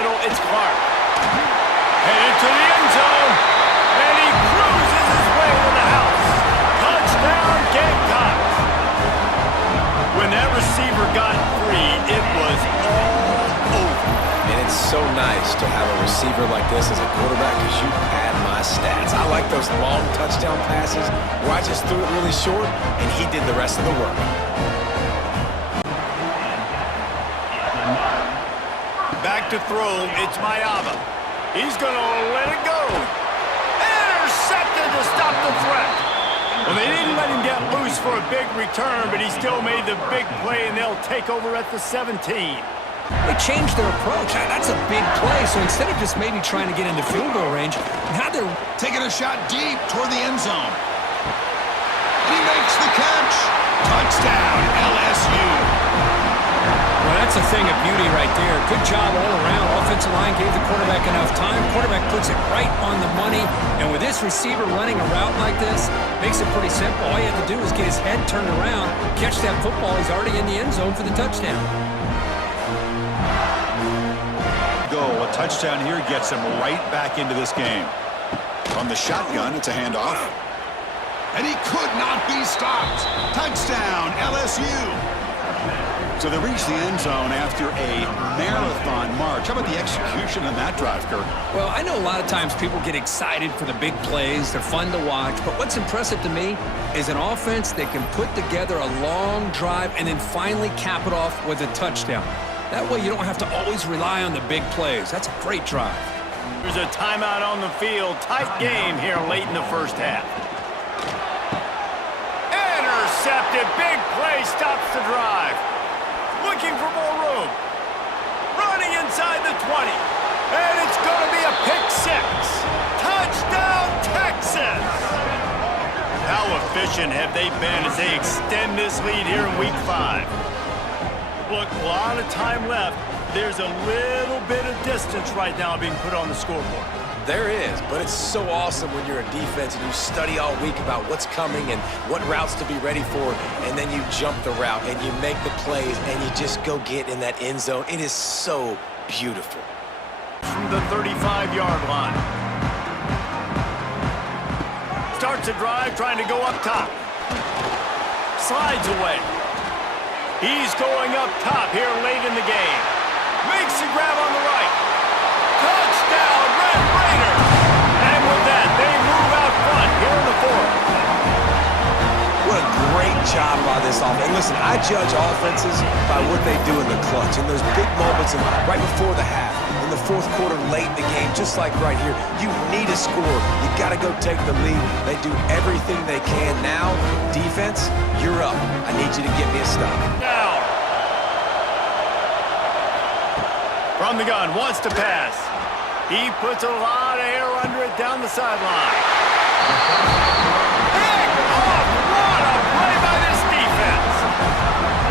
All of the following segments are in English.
middle, it's Clark. Headed to the end zone, and he cruises his way to the house. Touchdown, Gamecocks. When that receiver got free, it was all over. And it's so nice to have a receiver like this as a quarterback because you pad my stats. I like those long touchdown passes where I just threw it really short and he did the rest of the work. Back to throw, it's Ncaafb. He's going to let it go. Intercepted to stop the threat. Well, they didn't let him get loose for a big return, but he still made the big play, and they'll take over at the 17. They changed their approach. That's a big play. So instead of just maybe trying to get into field goal range, now they're taking a shot deep toward the end zone. And he makes the catch. Touchdown, LSU. Well, that's a thing of beauty right there. Good job all around. Offensive line gave the quarterback enough time. Quarterback puts it right on the money. And with this receiver running a route like this, makes it pretty simple. All you have to do is get his head turned around, catch that football. He's already in the end zone for the touchdown. A touchdown here gets him right back into this game. From the shotgun, it's a handoff. And he could not be stopped. Touchdown, LSU. So they reach the end zone after a marathon march. How about the execution on that drive, Kirk? Well, I know a lot of times people get excited for the big plays. They're fun to watch. But what's impressive to me is an offense that can put together a long drive and then finally cap it off with a touchdown. That way you don't have to always rely on the big plays. That's a great drive. There's a timeout on the field. Tight game here late in the first half. Intercepted. Big play stops the drive. Looking for more room. Running inside the 20. And it's going to be a pick six. Touchdown, Texas. How efficient have they been as they extend this lead here in week 5? Look, a lot of time left. There's a little bit of distance right now being put on the scoreboard. There is, but it's so awesome when you're a defense and you study all week about what's coming and what routes to be ready for, and then you jump the route and you make the plays and you just go get in that end zone. It is so beautiful. From the 35-yard line. Starts a drive trying to go up top. Slides away. He's going up top here late in the game. Makes the grab on the right. Touchdown, Red Raiders! And with that, they move out front here in the 4th. What a great job by this offense. And listen, I judge offenses by what they do in the clutch. In those big moments and right before the half, in the 4th quarter, late in the game, just like right here, you need a score. You got to go take the lead. They do everything they can. Now, defense, you're up. I need you to get me a stop. Now, from the gun, wants to pass. He puts a lot of air under it down the sideline. Pick off! What a play by this defense!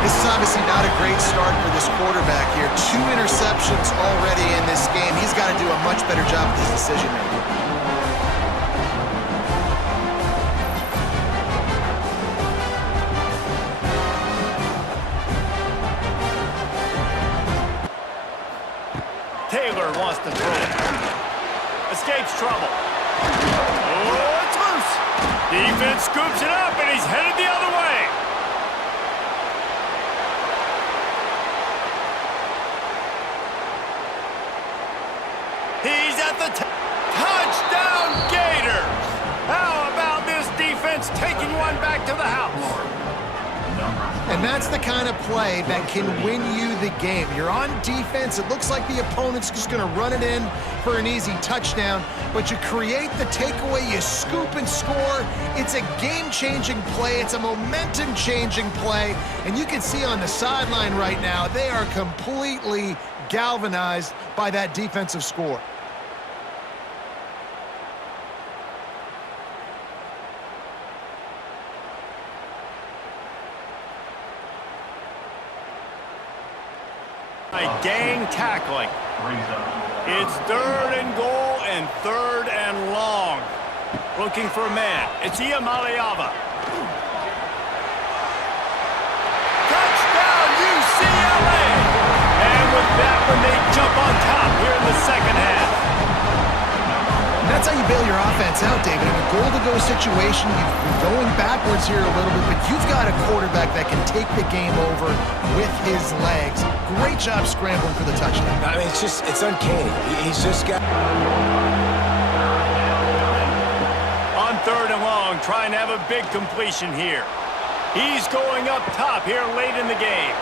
This is obviously not a great start for this quarterback here. 2 interceptions already in this game. He's got to do a much better job with his decision-making. Taylor wants to throw it. Escapes trouble. Oh, it's loose. Defense scoops it up, and he's headed the other way. He's at the touchdown, Gators. How about this defense taking one back to the house? And that's the kind of play that can win you the game. You're on defense. It looks like the opponent's just going to run it in for an easy touchdown, but you create the takeaway, you scoop and score. It's a game-changing play. It's a momentum-changing play, and you can see on the sideline right now, they are completely galvanized by that defensive score. Gang tackling. It's 3rd and goal and 3rd and long. Looking for a man. It's Ncaafb. Touchdown, UCLA! And with that one, they jump on top here in the That's how you bail your offense out, David. In a goal-to-go situation, you've been going backwards here a little bit, but you've got a quarterback that can take the game over with his legs. Great job scrambling for the touchdown. I mean, it's uncanny. He's just got... On 3rd and long, trying to have a big completion here. He's going up top here late in the game.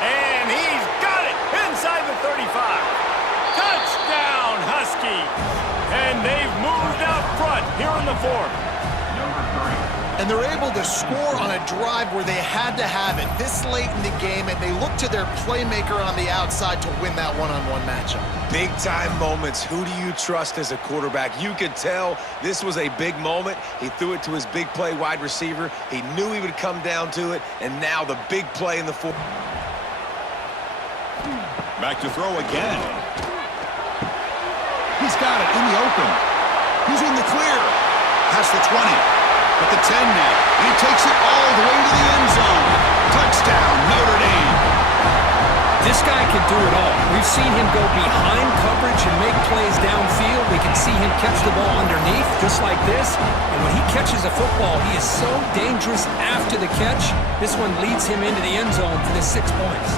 And he's got it inside the 35. Touchdown, Huskies. And they've moved out front here in the 4th. And they're able to score on a drive where they had to have it this late in the game, and they look to their playmaker on the outside to win that one-on-one matchup. Big-time moments. Who do you trust as a quarterback? You could tell this was a big moment. He threw it to his big play wide receiver. He knew he would come down to it, and now the big play in the 4th. Back to throw again. He's got it in the open. He's in the clear. Past the 20. At the 10 now. And he takes it all the way to the end zone. Touchdown, Notre Dame. This guy can do it all. We've seen him go behind coverage and make plays downfield. We can see him catch the ball underneath, just like this. And when he catches a football, he is so dangerous after the catch. This one leads him into the end zone for the 6 points.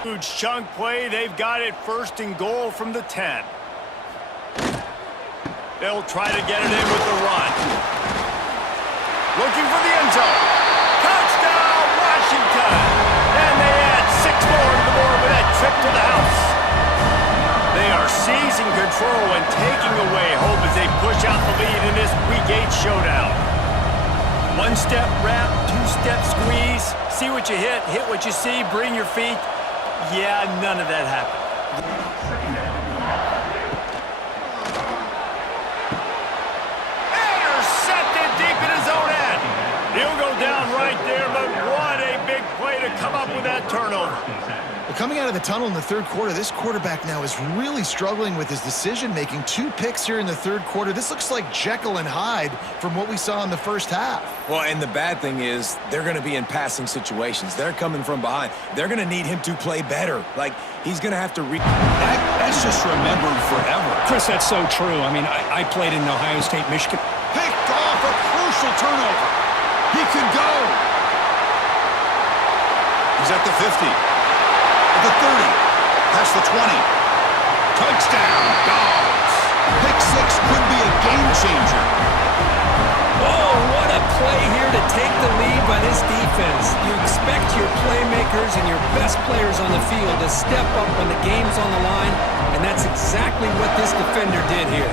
Huge chunk play. They've got it 1st and goal from the 10. They'll try to get it in with the run. Looking for the end zone. Touchdown, Washington! And they add 6 more to the board with that trip to the house. They are seizing control and taking away hope as they push out the lead in this Week 8 showdown. 1-step wrap, 2-step squeeze. See what you hit what you see, bring your feet. Yeah, none of that happened. Intercepted deep in his own end. He'll go down right there, but what a big play to come up with that turnover. Well, coming out of the tunnel in the 3rd quarter, this quarterback now is really struggling with his decision-making. 2 picks here in the 3rd quarter. This looks like Jekyll and Hyde from what we saw in the 1st half. Well, and the bad thing is they're going to be in passing situations. They're coming from behind. They're going to need him to play better. Like, he's going to have to That's just remembered forever. Chris, that's so true. I mean, I played in Ohio State, Michigan. Picked off a crucial turnover. He can go. He's at the 50. At the 30. Past the 20. Touchdown, Dogs. Pick 6 could be a game changer. Oh, what a play here to take the lead by this defense. You expect your playmakers and your best players on the field to step up when the game's on the line, and that's exactly what this defender did here.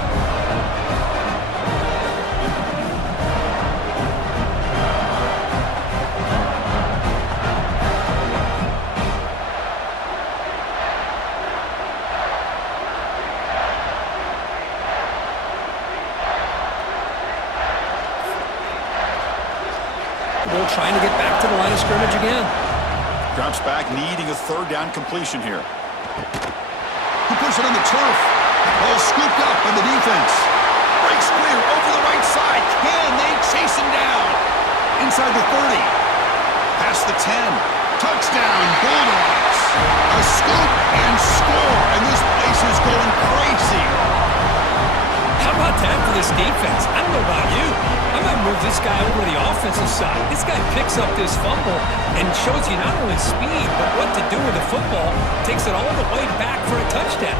Trying to get back to the line of scrimmage again. Drops back, needing a 3rd down completion here. He puts it on the turf. Ball scooped up by the defense. Breaks clear over the right side. Can they chase him down? Inside the 30. Past the 10. Touchdown, Bulldogs. A scoop and score. And this place is going crazy. How about that for this defense? I don't know about you. I might move this guy over to the offensive side. This guy picks up this fumble and shows you not only speed, but what to do with the football. Takes it all the way back for a touchdown.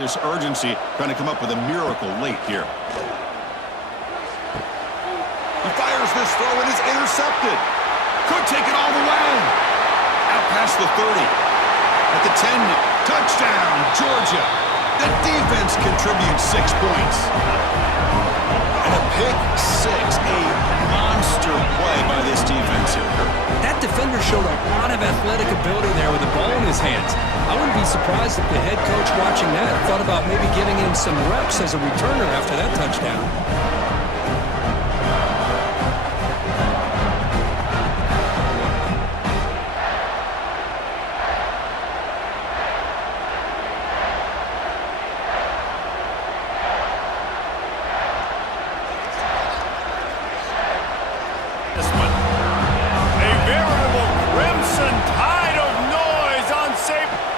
This urgency trying to come up with a miracle late here. He fires this throw and is intercepted. Could take it all the way. Out past the 30. At the 10. Touchdown, Georgia. The defense contributes 6 points. And a pick 6. A monster play by this defense here. That defender showed a lot of athletic ability there with the ball in his hands. I wouldn't be surprised if the head coach watching that thought about maybe giving him some reps as a returner after that touchdown.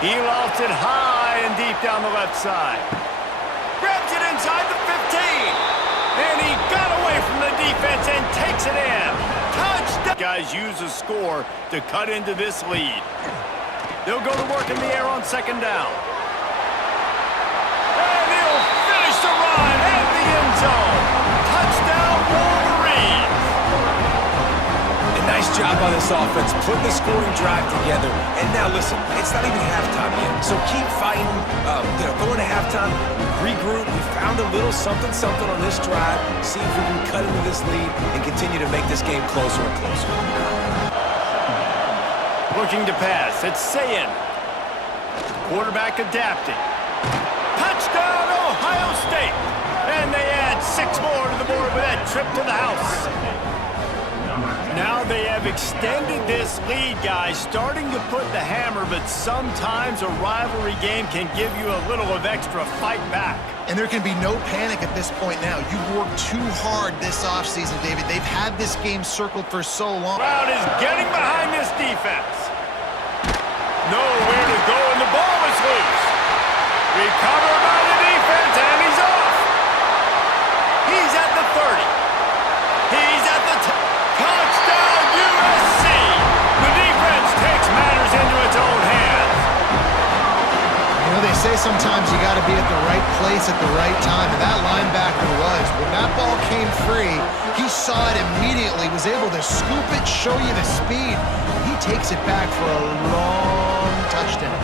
He lost it high and deep down the left side. Grabs it inside the 15. And he got away from the defense and takes it in. Touchdown! Guys use the score to cut into this lead. They'll go to work in the air on second down. And he'll finish the run at the end zone. Touchdown, Wolverines! Nice job by this offense, putting the scoring drive together. And now, listen, it's not even halftime yet, so keep fighting. Going to halftime, regroup. We found a little something on this drive. See if we can cut into this lead and continue to make this game closer and closer. Looking to pass, it's Sayin. Quarterback adapting. Touchdown, Ohio State! And they add 6 more to the board with that trip to the house. Now they have extended this lead, guys, starting to put the hammer, but sometimes a rivalry game can give you a little of extra fight back. And there can be no panic at this point now. You've worked too hard this offseason, David. They've had this game circled for so long. Crowd is getting behind this defense. Nowhere to go, and the ball is loose. Recovered by the defense, and he's off. He's at the 30. He's at the 10. Touchdown, USC! The defense takes matters into its own hands. You know, they say sometimes you got to be at the right place at the right time, and that linebacker was. When that ball came free, he saw it immediately, was able to scoop it, show you the speed. He takes it back for a long touchdown.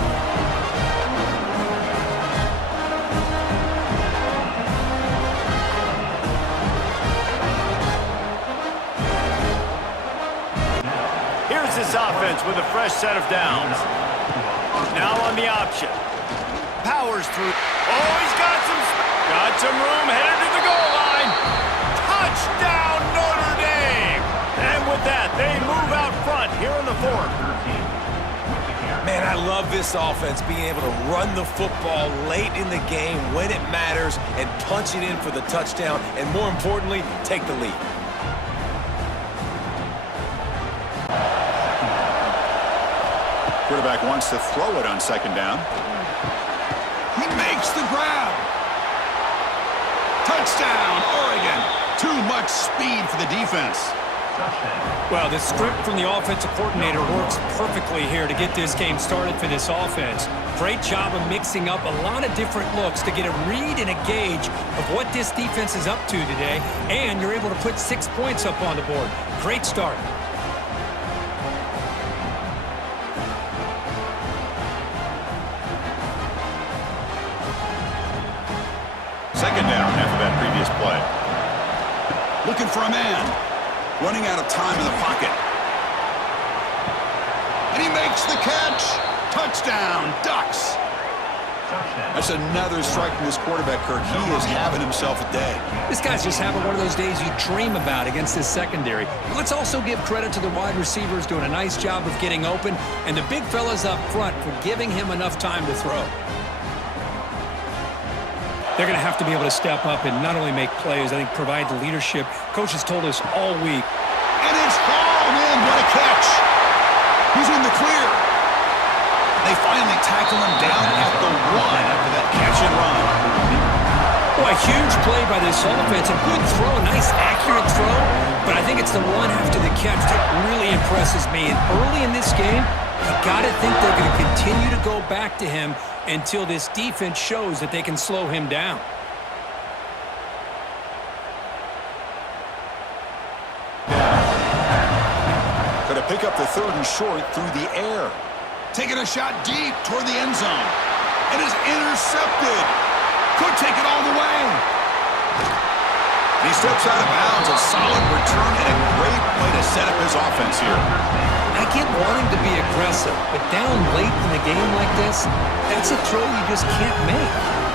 This offense with a fresh set of downs. Now on the option. Powers through. Oh, he's got some room, headed to the goal line. Touchdown, Notre Dame! And with that, they move out front here in the 4th. Man, I love this offense, being able to run the football late in the game when it matters and punch it in for the touchdown, and more importantly, take the lead. Quarterback wants to throw it on second down. He makes the grab. Touchdown, Oregon. Too much speed for the defense. Well, the script from the offensive coordinator works perfectly here to get this game started for this offense. Great job of mixing up a lot of different looks to get a read and a gauge of what this defense is up to today, and you're able to put 6 points up on the board. Great start. Second down after that previous play. Looking for a man. Running out of time in the pocket. And he makes the catch. Touchdown, Ducks. That's another strike from this quarterback, Kirk. He is having himself a day. This guy's just having one of those days you dream about against this secondary. Let's also give credit to the wide receivers doing a nice job of getting open, and the big fellas up front for giving him enough time to throw. They're going to have to be able to step up and not only make plays, I think provide the leadership. Coach has told us all week. And it's hauled in. What a catch. He's in the clear. They finally tackle him down at the 1 after that catch and run. Boy, a huge play by this offense. A good throw, a nice accurate throw. But I think it's the one after the catch that really impresses me. And early in this game, you got to think they're going to continue to go back to him until this defense shows that they can slow him down. Going to pick up the 3rd and short through the air. Taking a shot deep toward the end zone. It is intercepted. Could take it all the way. He steps out of bounds. A solid return and a great way to set up his offense here. I get wanting to be aggressive, but down late in the game like this, that's a throw you just can't make.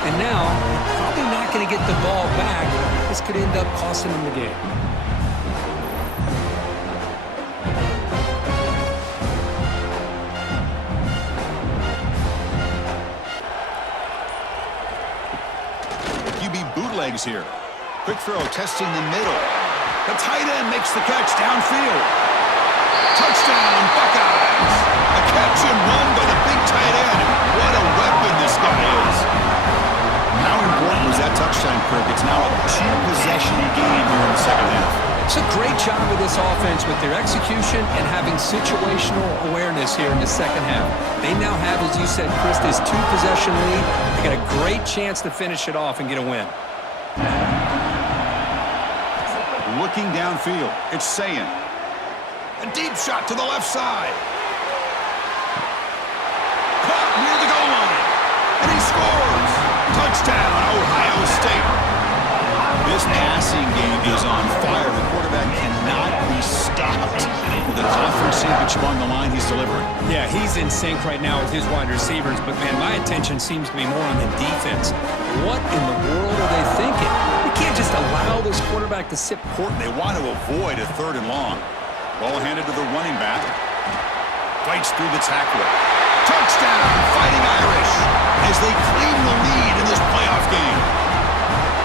And now, you're probably not going to get the ball back. This could end up costing them the game. QB bootlegs here. Quick throw, testing the middle. The tight end makes the catch downfield. Touchdown, Buckeyes! A catch and run by the big tight end. important was that touchdown, Kirk? It's now a two-possession game here in the second half. It's a great job of this offense with their execution and having situational awareness here in the second half. They now have, as you said, Chris, this two-possession lead. They got a great chance to finish it off and get a win. Looking downfield, it's Sayin. A deep shot to the left side. Caught near the goal line. And he scores. Touchdown, Ohio State. This passing game is on fire. The quarterback cannot be stopped. With a conference championship on the line, he's delivering. Yeah, he's in sync right now with his wide receivers, but, man, my attention seems to be more on the defense. What in the world are they thinking? You can't just allow this quarterback to sit. Important. They want to avoid a 3rd and long. Ball handed to the running back. Fights through the tackler. Touchdown, Fighting Irish, as they claim the lead in this playoff game.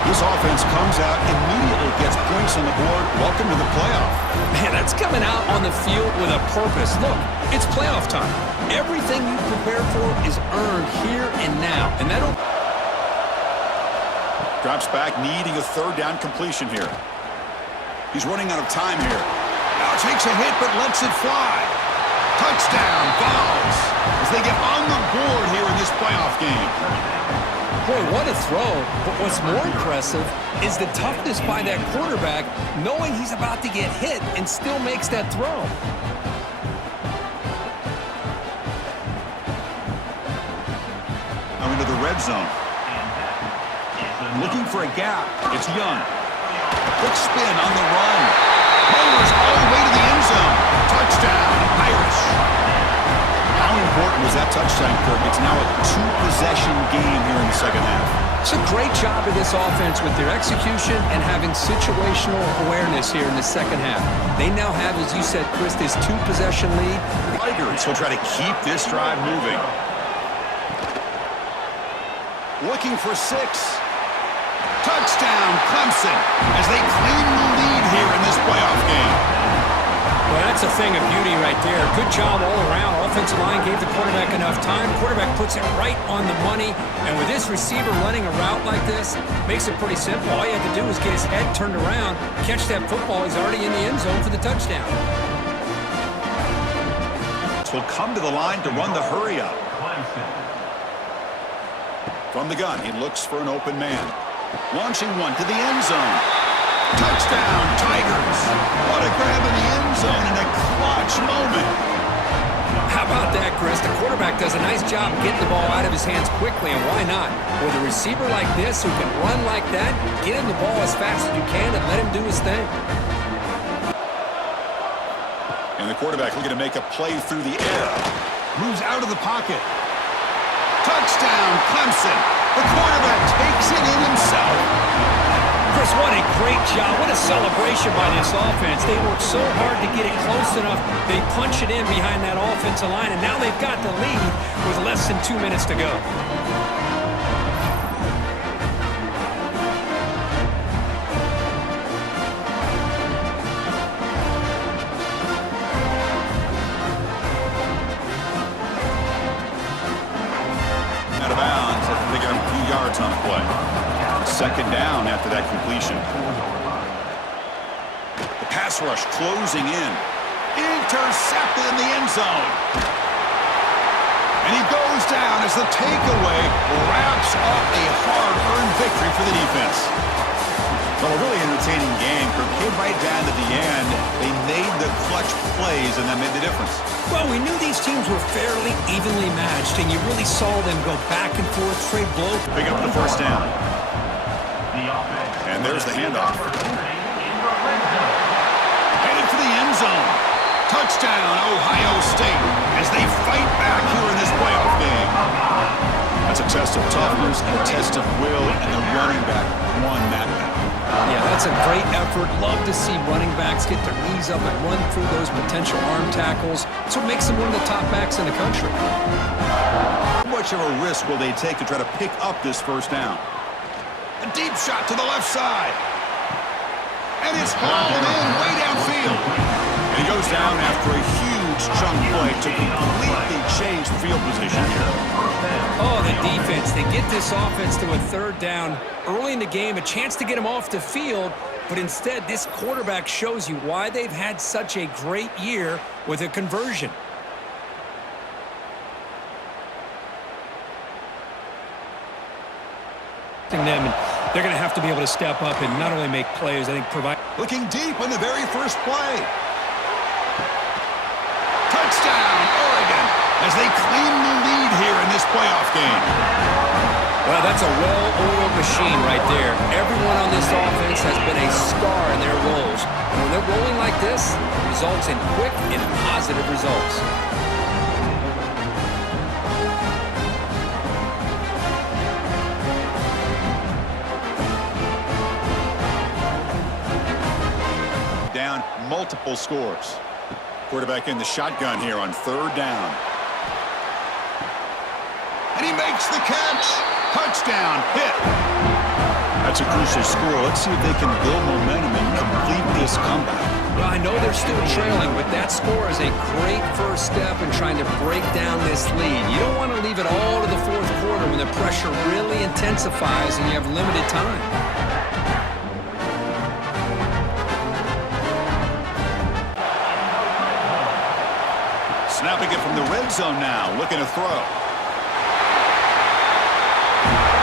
This offense comes out, immediately gets points on the board. Welcome to the playoff. Man, that's coming out on the field with a purpose. Look, it's playoff time. Everything you prepare for is earned here and now. And that'll... Drops back, needing a 3rd down completion here. He's running out of time here. Now takes a hit, but lets it fly. Touchdown, Vols, as they get on the board here in this playoff game. Boy, what a throw. But what's more impressive is the toughness by that quarterback, knowing he's about to get hit and still makes that throw. Now into the red zone. Looking for a gap. It's Young. Quick spin on the run. Motors all the way to the end zone. Touchdown, Irish. How important was that touchdown, Kirk? It's now a two-possession game here in the second half. It's a great job of this offense with their execution and having situational awareness here in the second half. They now have, as you said, Chris, this two-possession lead. Tigers will try to keep this drive moving. Looking for 6. Touchdown, Clemson, as they claim the lead here in this playoff game. Well, that's a thing of beauty right there. Good job all around. Offensive line gave the quarterback enough time. Quarterback puts it right on the money. And with this receiver running a route like this, makes it pretty simple. All you have to do is get his head turned around, catch that football. He's already in the end zone for the touchdown. Will come to the line to run the hurry up. From the gun, he looks for an open man. Launching one to the end zone. Touchdown, Tigers. What a grab in the end zone in a clutch moment. How about that, Chris? The quarterback does a nice job getting the ball out of his hands quickly, and why not? With a receiver like this who can run like that, get him the ball as fast as you can and let him do his thing. And the quarterback looking to make a play through the air. Moves out of the pocket. Touchdown, Clemson. The quarterback takes it in himself. Chris, what a great job. What a celebration by this offense. They worked so hard to get it close enough. They punch it in behind that offensive line, and now they've got the lead with less than 2 minutes to go. Out of bounds. I think they got a few yards on the play. Second down after that completion. The pass rush closing in. Intercepted in the end zone. And he goes down as the takeaway wraps up a hard-earned victory for the defense. Well, a really entertaining game. Came right down to the end. They made the clutch plays, and that made the difference. Well, we knew these teams were fairly evenly matched, and you really saw them go back and forth, trade blows. Pick up the first down. And there's the handoff. Headed for the end zone. Touchdown, Ohio State, as they fight back here in this playoff game. That's a test of toughness and a test of will, and the running back won that battle. Yeah, that's a great effort. Love to see running backs get their knees up and run through those potential arm tackles. That's what makes them one of the top backs in the country. How much of a risk will they take to try to pick up this first down? A deep shot to the left side. And it's hauled in way downfield. And he goes down after a huge huge chunk play to completely change field position here. Oh, the defense. They get this offense to a third down early in the game, a chance to get them off the field, but instead this quarterback shows you why they've had such a great year with a conversion. Them, and they're going to have to be able to step up and not only make plays, I think provide. Looking deep in the very first play. Touchdown, Oregon, as they claim the lead here in this playoff game. Well, that's a well-oiled machine right there. Everyone on this offense has been a star in their roles. And when they're rolling like this, it results in quick and positive results. Down multiple scores. Quarterback in the shotgun here on third down. And he makes the catch. Touchdown, hit. That's a crucial score. Let's see if they can build momentum and complete this comeback. Well, I know they're still trailing, but that score is a great first step in trying to break down this lead. You don't want to leave it all to the fourth quarter when the pressure really intensifies and you have limited time. Snapping it from the red zone now, looking to throw.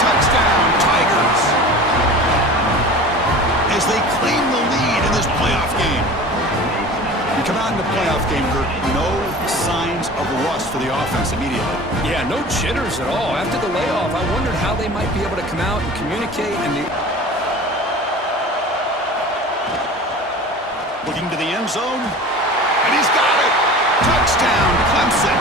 Touchdown, Tigers! As they claim the lead in this playoff game. You come out in the playoff game, Kirk, no signs of rust for the offense immediately. Yeah, no jitters at all. After the layoff, I wondered how they might be able to come out and communicate. Looking to the end zone, and he's got it! Touchdown, Clemson!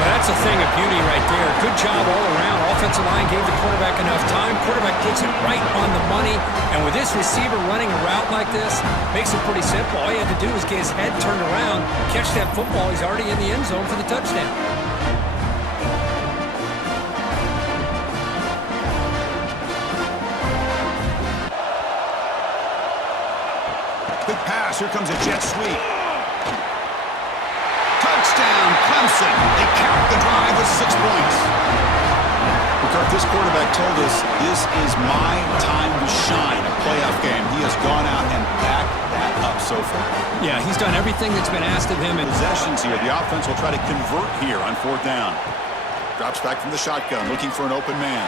Well, that's a thing of beauty right there. Good job all around. Offensive line gave the quarterback enough time. Quarterback puts it right on the money. And with this receiver running a route like this, makes it pretty simple. All you have to do is get his head turned around, catch that football. He's already in the end zone for the touchdown. Big pass. Here comes a jet sweep. Touchdown, Clemson. They count the drive with 6 points. McCarthy, this quarterback told us this is my time to shine, a playoff game. He has gone out and backed that up so far. Yeah, he's done everything that's been asked of him. Possessions here. The offense will try to convert here on fourth down. Drops back from the shotgun, looking for an open man.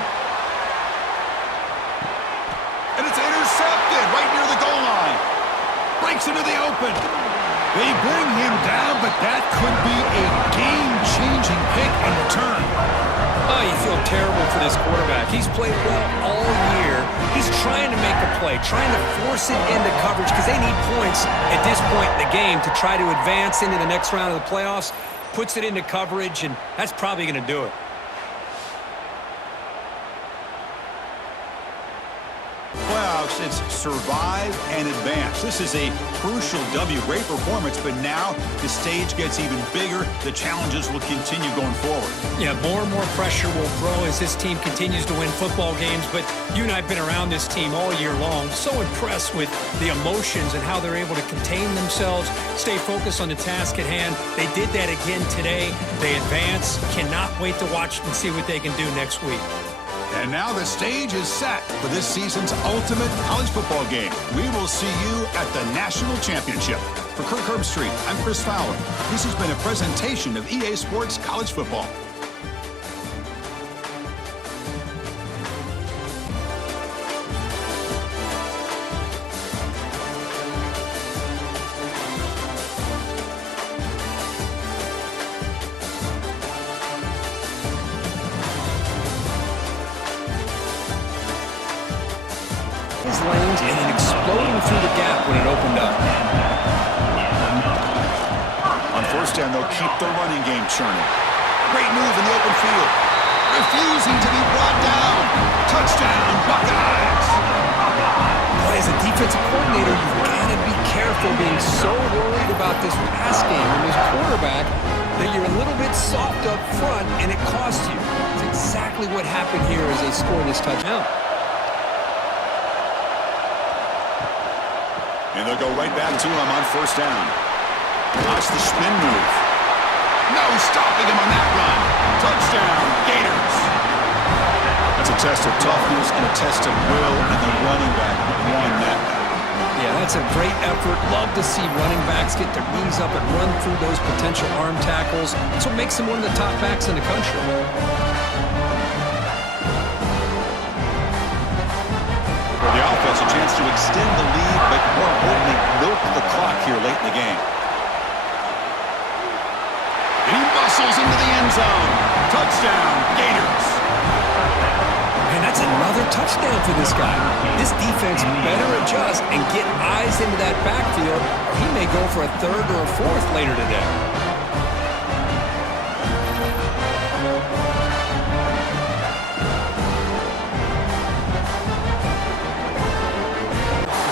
And it's intercepted right near the goal line. Breaks into the open. They bring him down, but that could be a game-changing pick in return. Oh, you feel terrible for this quarterback. He's played well all year. He's trying to make a play, trying to force it into coverage because they need points at this point in the game to try to advance into the next round of the playoffs. Puts it into coverage, and that's probably going to do it. Playoffs, it's survive and advance. This is a crucial W. Great performance, but now the stage gets even bigger. The challenges will continue going forward. Yeah, more and more pressure will grow as this team continues to win football games, but you and I have been around this team all year long. So impressed with the emotions and how they're able to contain themselves, stay focused on the task at hand. They did that again today. They advance. Cannot wait to watch and see what they can do next week. And now the stage is set for this season's ultimate college football game. We will see you at the National Championship. For Kirk Herbstreit, I'm Chris Fowler. This has been a presentation of EA Sports College Football. Lanes and then exploding through the gap when it opened up. On first down, they'll keep the running game churning. Great move in the open field. Refusing to be brought down. Touchdown, Buckeyes! Boy, as a defensive coordinator, you've got to be careful being so worried about this pass game and this quarterback that you're a little bit soft up front and it costs you. It's exactly what happened here as they scored this touchdown. And they'll go right back to him on first down. Watch the spin move. No stopping him on that run. Touchdown, Gators. That's a test of toughness and a test of will, and the running back won that battle. Yeah, that's a great effort. Love to see running backs get their knees up and run through those potential arm tackles. That's what makes them one of the top backs in the country. For the offense, a chance to extend the lead, but more importantly, milk the clock here late in the game. And he muscles into the end zone. Touchdown, Gators. And that's another touchdown for this guy. This defense better adjust and get eyes into that backfield, or he may go for a third or a fourth later today.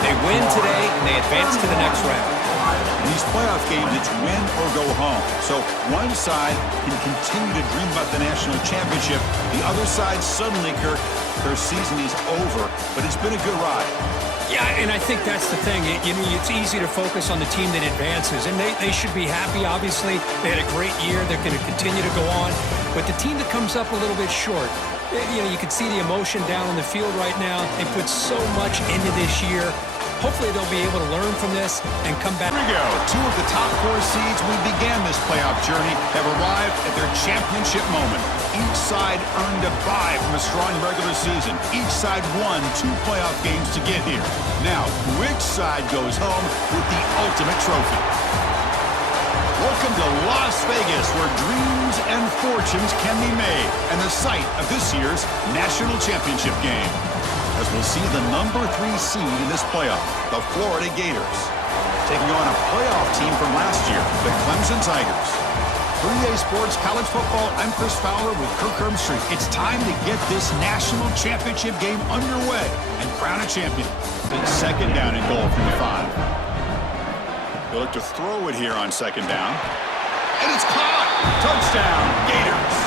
They win today, and they advance to the next round. In these playoff games, it's win or go home. So one side can continue to dream about the national championship. The other side suddenly, Kirk, their season is over, but it's been a good ride. Yeah, and I think that's the thing. It's easy to focus on the team that advances, and they should be happy, obviously. They had a great year. They're going to continue to go on. But the team that comes up a little bit short, you can see the emotion down on the field right now. They put so much into this year. Hopefully they'll be able to learn from this and come back. Here we go. Two of the top four seeds we began this playoff journey have arrived at their championship moment. Each side earned a bye from a strong regular season. Each side won 2 playoff games to get here. Now, which side goes home with the ultimate trophy? Welcome to Las Vegas, where dreams and fortunes can be made, and the site of this year's national championship game. As we'll see the number 3 seed in this playoff, the Florida Gators, taking on a playoff team from last year, the Clemson Tigers. For EA Sports College Football, I'm Chris Fowler with Kirk Herbstreit. It's time to get this national championship game underway and crown a champion. It's second down and goal from the 5. They'll look to throw it here on second down. And it's caught! Touchdown, Gators!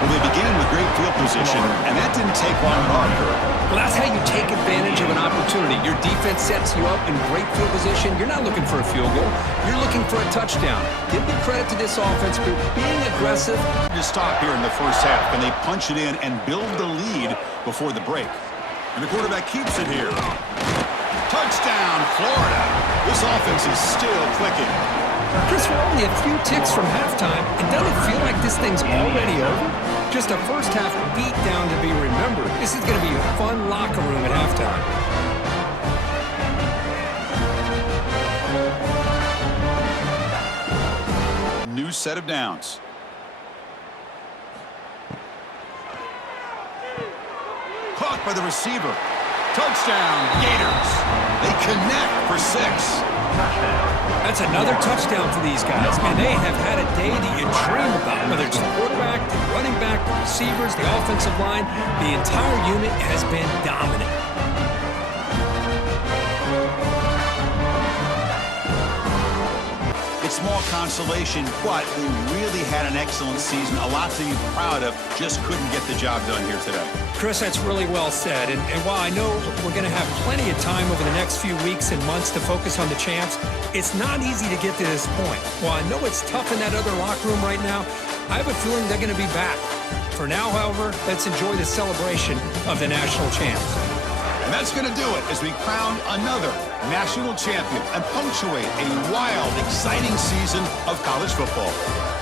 Well, they began with great field position, and that didn't take long at all, Kirk. Well, that's how you take advantage of an opportunity. Your defense sets you up in great field position. You're not looking for a field goal. You're looking for a touchdown. Give the credit to this offense for being aggressive. To stop here in the first half, and they punch it in and build the lead before the break. And the quarterback keeps it here. Touchdown, Florida. This offense is still clicking. Chris, we're only a few ticks from halftime, and doesn't it feel like this thing's already over? Just a first half beat down to be remembered. This is going to be a fun locker room at halftime. New set of downs. Caught by the receiver. Touchdown, Gators. They connect for 6. That's another touchdown for these guys. Man, they have had a day that you dream about. Whether it's the quarterback, the running back, the receivers, the offensive line, the entire unit has been dominant. It's small consolation, but they really had an excellent season. A lot to be proud of. Just couldn't get the job done here today. Chris, that's really well said. And while I know we're going to have plenty of time over the next few weeks and months to focus on the champs, it's not easy to get to this point. While I know it's tough in that other locker room right now, I have a feeling they're going to be back. For now, however, let's enjoy the celebration of the national champs. And that's going to do it as we crown another national champion and punctuate a wild, exciting season of college football.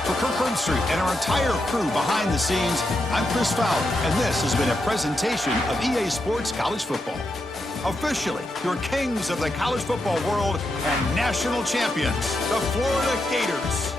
For Kirk Herbstreit and our entire crew behind the scenes, I'm Chris Fowler, and this has been a presentation of EA Sports College Football. Officially, your kings of the college football world and national champions, the Florida Gators.